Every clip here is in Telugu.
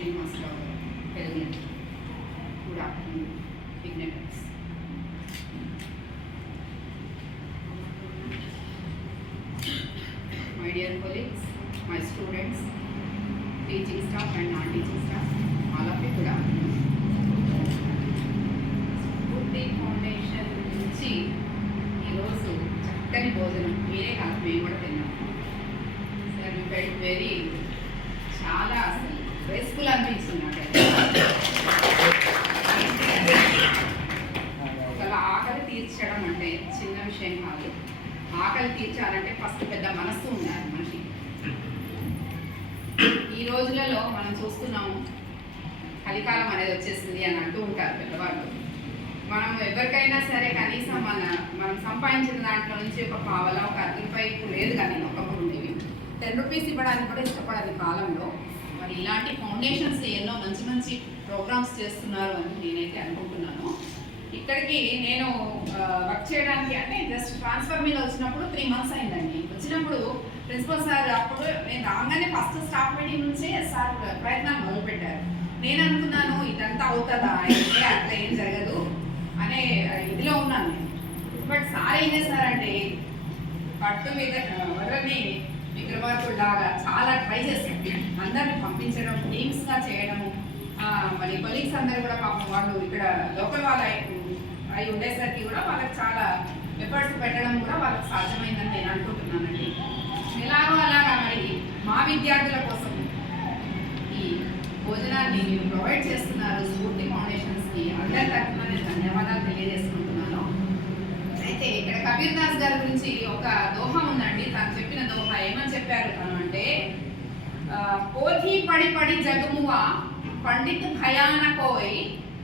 Srinivasarao Telugu. Good afternoon dignitaries. My dear colleagues, my students, teaching staff and non-teaching staff, all of you good afternoon. Spurti Foundation నుంచి ఈరోజు చక్కని భోజనం మీరే కాదు మేము కూడా తిన్నాం. సార్ యూ ఫెల్ట్ వెరీ చాలా అసలు గ్రేస్ఫుల్ అనిపించింది నాకు. అసలు ఆకలి తీర్చడం అంటే చిన్న విషయం కాదు. ఆకలి తీర్చాలంటే ఫస్ట్ పెద్ద మనస్సు ఉండాలి మనిషి. ఈ రోజులలో మనం చూస్తున్నాము కలికాలం అనేది వచ్చేసింది అని అంటూ ఉంటారు పెద్దవాళ్ళు. మనం ఎవరికైనా సరే కనీసం మనం సంపాదించిన దాంట్లో నుంచి ఒక పావలా ఒక ₹10 లేదు, కానీ ఒకప్పుడు ఉండేవి. ₹10 ఇవ్వడానికి కూడా ఇష్టపడాలి కాలంలో. మరి ఇలాంటి ఫౌండేషన్స్ ఎన్నో మంచి మంచి ప్రోగ్రామ్స్ చేస్తున్నారు అని నేనైతే అనుకుంటున్నాను. ఇక్కడికి నేను వర్క్ చేయడానికి అంటే జస్ట్ ట్రాన్స్ఫర్ మీద వచ్చినప్పుడు 3 months అయిందండి. వచ్చినప్పుడు ప్రిన్సిపల్ సార్ అప్పుడు నేను రాగానే ఫస్ట్ స్టాఫ్ మీటింగ్ నుంచే సార్ ప్రయత్నాలు మొదలుపెట్టారు. నేను అనుకున్నాను ఇదంతా అవుతుందా అంటే అట్లా ఏం జరగదు అనే ఇదిలో ఉన్నాను. బట్ సార్ ఏం చేస్తారంటే పట్టు మీద వరని విక్రమార్కుల్లాగా చాలా ట్రై చేస్తారు. అందరిని పంపించడం, టీమ్స్గా చేయడము. మరి కొలీగ్స్ అందరూ కూడా పాపం వాళ్ళు ఇక్కడ లోకల్ వాళ్ళు అయి ఉండేసరికి కూడా వాళ్ళకి చాలా ఎఫర్ట్స్ పెట్టడం కూడా వాళ్ళకి సాధ్యమైందని నేను అనుకుంటున్నానండి. ఎలాగో అలాగా మరి మా విద్యార్థుల కోసం ఈ భోజనాన్ని మీరు ప్రొవైడ్ చేస్తున్నారు స్ఫూర్తి ఫౌండేషన్స్కి. అందరి తరఫున నేను ధన్యవాదాలు తెలియజేసుకుంటున్నాను. అయితే ఇక్కడ కబీర్ దాస్ గారి గురించి ఒక దోహా ఉందండి. తను చెప్పిన దోహా ఏమని చెప్పారు తను అంటే, పోథీ పడి పడి జగమువా पंडित भयान कोई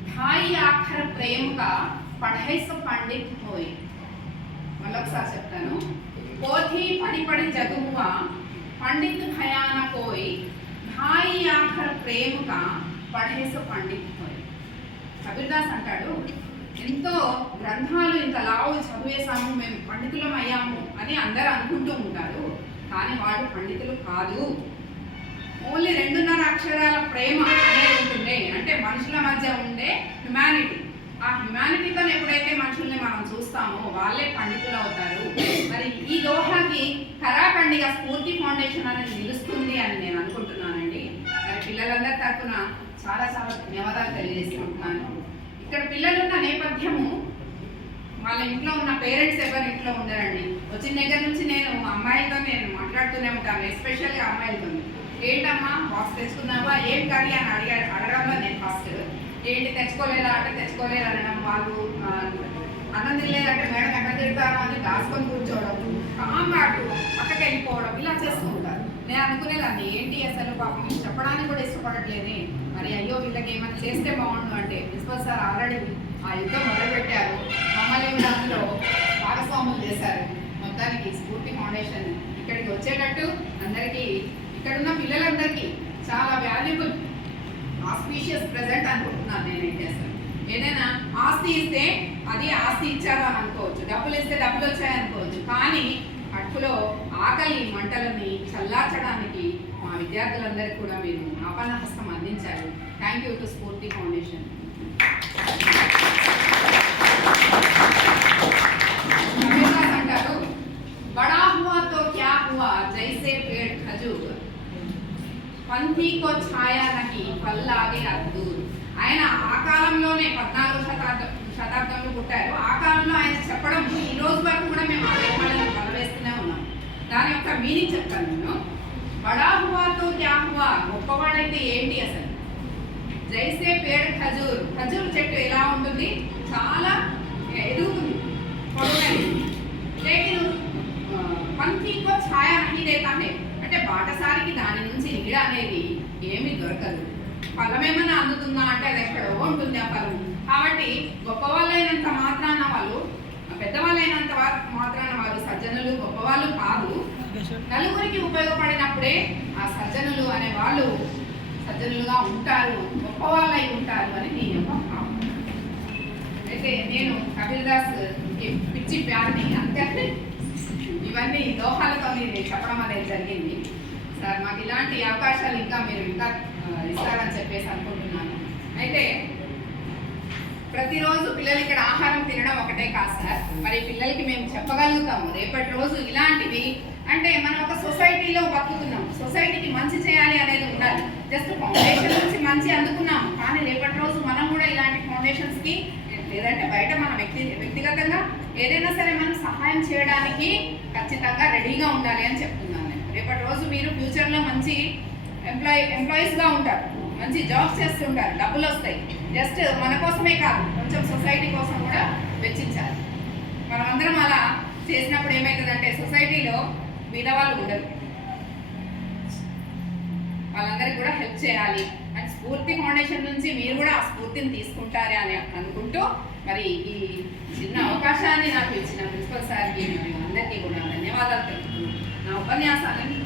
ढाई आखर प्रेम का पढ़ाई से पंडित होई. मतलब साथ చెప్తాను. పోథీ పడి పడి జగమువా పండిత్ భయాన కోయి ఢాయి ఆఖర్ ప్రేమ కా పढ़ाई से పండిత్ होई. కబీర్ దాస్ అంటాడు, ఎంతో గ్రంథాలు ఇంత లావు చదివేసాము, మేము పండితులం అయ్యాము అని అందరూ అనుకుంటూ ఉంటారు. కానీ వాళ్ళు పండితులు కాదు. ఓన్లీ 2.5 అక్షరాల ప్రేమ అనేది ఉంటుంది. అంటే మనుషుల మధ్య ఉండే హ్యుమానిటీ. ఆ హ్యుమానిటీతో ఎప్పుడైతే మనుషుల్ని మనం చూస్తామో వాళ్ళే పండితులు అవుతారు. మరి ఈ దోహాకి కరాఖండిగా స్ఫూర్తి ఫౌండేషన్ అనేది నిలుస్తుంది అని నేను అనుకుంటున్నానండి. మరి పిల్లలందరి తరఫున చాలా చాలా ధన్యవాదాలు తెలియజేసుకుంటున్నాను. ఇక్కడ పిల్లలున్న నేపథ్యము వాళ్ళ ఇంట్లో ఉన్న పేరెంట్స్ ఎవరు ఇంట్లో ఉండరండి. వచ్చిన దగ్గర నుంచి నేను అమ్మాయిలతో నేను మాట్లాడుతూనే ఉంటాను, ఎస్పెషల్గా అమ్మాయిలతో. ఏంటమ్మా బాక్స్ తెచ్చుకున్నావా, ఏం కర్రీ అని అడగడంలో నేను ఫస్ట్ ఏంటి తెచ్చుకోలేదా అంటే తెచ్చుకోలేదు అనడం, వాళ్ళు అన్నం తినలేదంటే మేడం ఎక్కడ తిడతాను అని దాచుకొని కూర్చోవడం, కామ్గా అటు పక్కకి వెళ్ళిపోవడం, ఇలా చేస్తూ ఉంటారు. నేను అనుకునేదాన్ని ఏంటి అసలు పాపం చెప్పడానికి కూడా ఇష్టపడట్లేదే, మరి అయ్యో వీళ్ళకి ఏమైనా చేస్తే బాగుండు అంటే ప్రిన్సిపల్ సార్ ఆల్రెడీ ఆ యుద్ధం మొదలుపెట్టారు. మమ్మల్ని కూడా అందులో భాగస్వాములు చేశారు. మొత్తానికి స్ఫూర్తి ఫౌండేషన్ ఇక్కడికి వచ్చేటట్టు అందరికీ ఇక్కడున్న పిల్లలందరికీ చాలా వాల్యుబుల్ ఆస్పీషియస్ ప్రెజెంట్ అనుకుంటున్నాను నేనైతే. అసలు ఏదైనా ఆస్తి ఇస్తే అది ఆస్తి ఇచ్చారు అని అనుకోవచ్చు, డబ్బులు ఇస్తే డబ్బులు వచ్చాయనుకోవచ్చు, కానీ కడుపులో ఆకలి మంటలని చల్లార్చడానికి మా విద్యార్థులందరికీ కూడా మీరు ఆపన్న హస్తం అందించారు. థ్యాంక్ యూ టు స్ఫూర్తి ఫౌండేషన్. అంటారు, బడా హువా తో క్యా హువా జైసే పేड़ ఖజూర్ పంథీ కో ఛాయా నహీ పల్లాగే అద్దూర్. ఆయన ఆ కాలంలోనే 14వ శతాబ్దంలో పుట్టారు. ఆ కాలంలో ఆయన చెప్పడం ఈ రోజు వరకు కూడా మేము ఆ దేహాలను బలవేస్తూనే ఉన్నాం. దాని యొక్క మీనింగ్ చెప్తాను నేను. బడా హువాతో క్యా హువా, గొప్పవాడైతే ఏంటి అసలు. జైసే పేड़ ఖజూర్, ఖజూర్ చెట్టు ఎలా ఉంటుంది, చాలా ఎదుగుతుంది, పొడవైంది. లేకిన్ పంథీ కో ఛాయా నహీ దేతా హై, అంటే బాటసారికి దాని నుంచి నీడ అనేది ఏమీ దొరకదు. ఫలం ఏమైనా అందుతుందా అంటే అది ఎక్కడో ఉంటుంది ఆ ఫలం. కాబట్టి గొప్పవాళ్ళైనంత మాత్రాన వాళ్ళు, పెద్దవాళ్ళైనంత మాత్రాన వాళ్ళు సజ్జనులు గొప్పవాళ్ళు కాదు. నలుగురికి ఉపయోగపడినప్పుడే ఆ సజ్జనులు అనే వాళ్ళు సజ్జనులుగా ఉంటారు, గొప్పవాళ్ళై ఉంటారు అని నేను యొక్క భావన. అయితే నేను కబీర్ దాస్ పిచ్చి ప్యాన్ని అంతే ఇవన్నీ దోహాలతో నేను చెప్పడం అనేది జరిగింది. సార్. మాకు ఇలాంటి అవకాశాలు ఇంకా మీరు ఇంకా ఇస్తారని చెప్పేసి అనుకుంటున్నాను. అయితే ప్రతిరోజు పిల్లలు ఇక్కడ ఆహారం తినడం ఒకటే కాదు సార్, మరి పిల్లలకి మేము చెప్పగలుగుతాము రేపటి రోజు ఇలాంటివి. అంటే మనం ఒక సొసైటీలో బతుకుతున్నాం, సొసైటీకి మంచి చేయాలి అనేది ఉండాలి. జస్ట్ ఫౌండేషన్ నుంచి మంచి అందుకున్నాము, కానీ రేపటి రోజు మనం కూడా ఇలాంటి ఫౌండేషన్స్కి లేదంటే బయట మన వ్యక్తిగతంగా ఏదైనా సరే మనం సహాయం చేయడానికి ఖచ్చితంగా రెడీగా ఉండాలి అని చెప్తున్నాను నేను. రేపటి రోజు మీరు ఫ్యూచర్లో మంచి ఎంప్లాయీస్గా ఉంటారు, మంచి జాబ్స్ చేస్తుంటారు, డబ్బులు వస్తాయి. జస్ట్ మన కోసమే కాదు, కొంచెం సొసైటీ కోసం కూడా వెచ్చించాలి. మనమందరం అలా చేసినప్పుడు ఏమవుతుందంటే సొసైటీలో బీదవాళ్ళు ఉండరు, వాళ్ళందరికీ కూడా హెల్ప్ చేయాలి అండ్ స్ఫూర్తి ఫౌండేషన్ నుంచి మీరు కూడా ఆ స్ఫూర్తిని తీసుకుంటారే అని అనుకుంటూ మరి ఈ చిన్న అవకాశాన్ని నాకు ఇచ్చిన ప్రిన్సిపల్ సార్కి మరియు అందరికీ కూడా ధన్యవాదాలు తెలుపుతూ నా ఉపన్యాసాలను